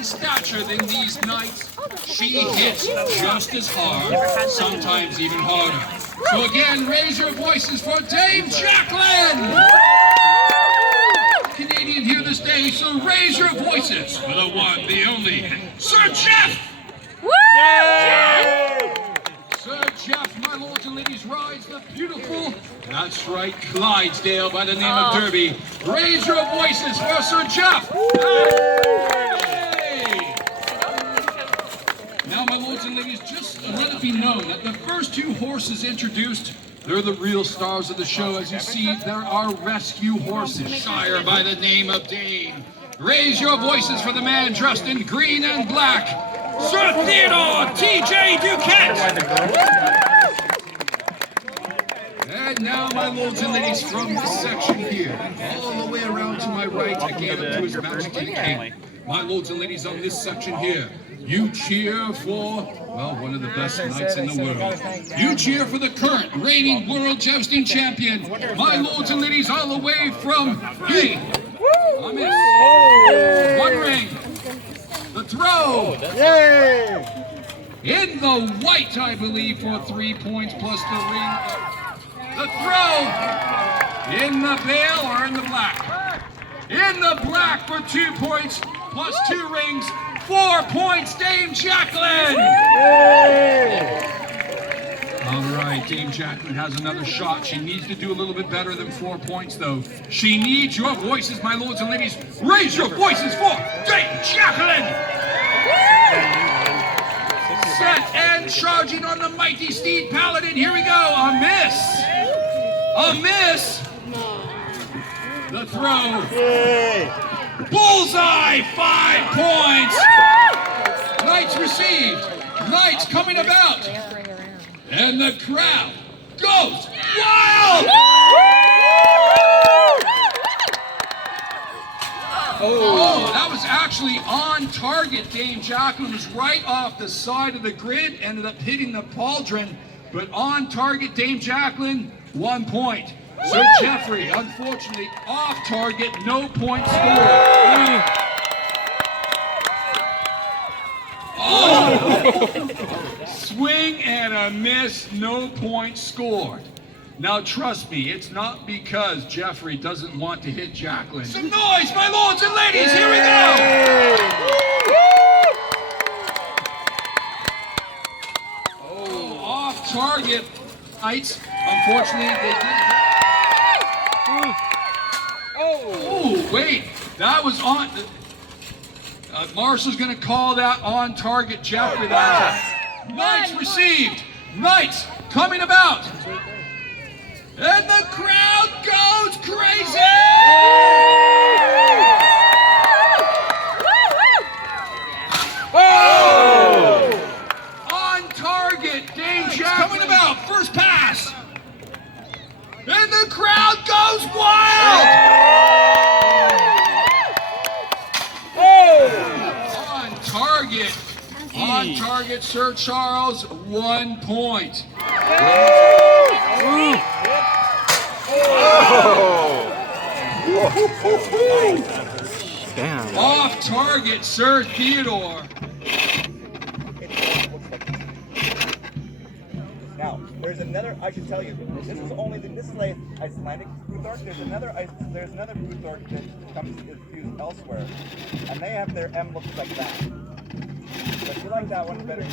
in stature than these knights, she hits just as hard, sometimes even harder. So again, raise your voices for Dame Jacqueline! Canadian here this day, so raise your voices for the one, the only, Sir Jeff! Woo! Sir Jeff, my lords and ladies, rides the beautiful, that's right, Clydesdale by the name of Derby. Raise your voices for Sir Jeff! Hey! Now, my lords and ladies, just let it be known that the first two horses introduced, they're the real stars of the show. As you see, there are rescue horses, Shire by the name of Dane. Raise your voices for the man dressed in green and black, Sir Theodore T.J. Duquette! And now, my lords and ladies, from this section here, all the way around to my right, again up to His Majesty the King. My lords and ladies, on this section here, you cheer for, well, one of the best knights in the world. You cheer for the current reigning world jousting champion, my lords and ladies, all the way from the One Ring, the throw. Yay! In the white, I believe, for 3 points plus the ring. The throw. In the veil or in the black? In the black for 2 points plus 2 rings. 4 points, Dame Jacqueline! All right, Dame Jacqueline has another shot. She needs to do a little bit better than 4 points, though. She needs your voices, my lords and ladies. Raise your voices for Dame Jacqueline! Set and charging on the mighty steed paladin. Here we go. A miss. A miss. The throw. Bullseye, 5 points. Knights received. Knights coming about. And the crowd goes wild. Oh, that was actually on target. Dame Jacqueline was right off the side of the grid, ended up hitting the pauldron, but on target, Dame Jacqueline, 1 point. Sir Jeffrey, unfortunately, off target, no point scored. Oh! Swing and a miss, no point scored. Now trust me, it's not because Jeffrey doesn't want to hit Jacqueline. Some noise, my lords and ladies, here we go! Oh, off target. Knights, unfortunately, they didn't. Oh, wait, that was on. Marshall's going to call that on target, Jeffrey. Knights received. Knights coming about. And the crowd goes crazy! Oh! On target, Dame Jacqueline coming about. First pass. And the crowd goes wild! On target. On target, Sir Charles, 1 point. Damn. Off target, Sir Theodore. Now, there's another. I should tell you, this is like Icelandic Boothork. There's another Boothork that comes used elsewhere, and they have their emblems like that. But you like that one better.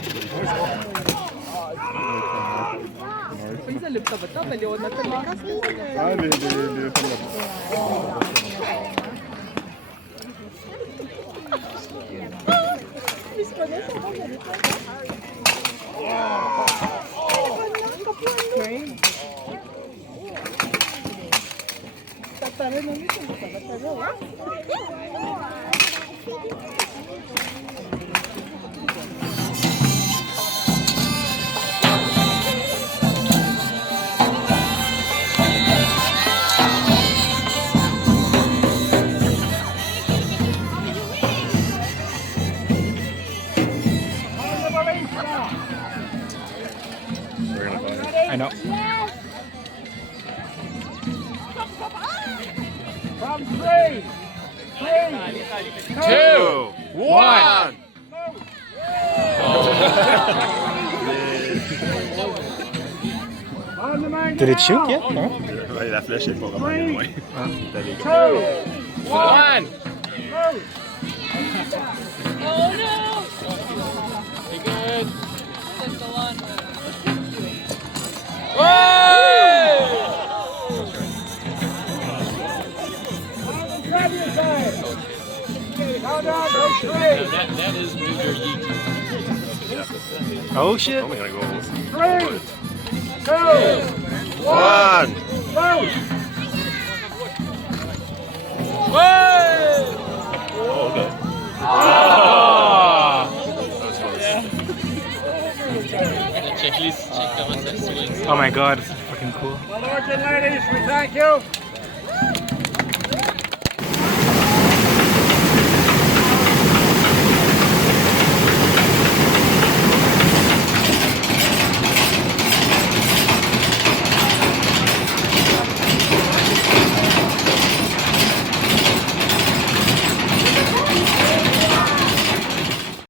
I know. From three. 2, 1. Did it shoot yet? No? Ouais, la flèche est pas vraiment bien loin. T'as les gars. 1. Oh no! Be good. That's the one. That is Major Yeet. Oh shit. Only gonna go 3, 2, 1. Oh, okay. Check comment ça swing. Oh my god, it's fucking cool. My lords and ladies, we thank you.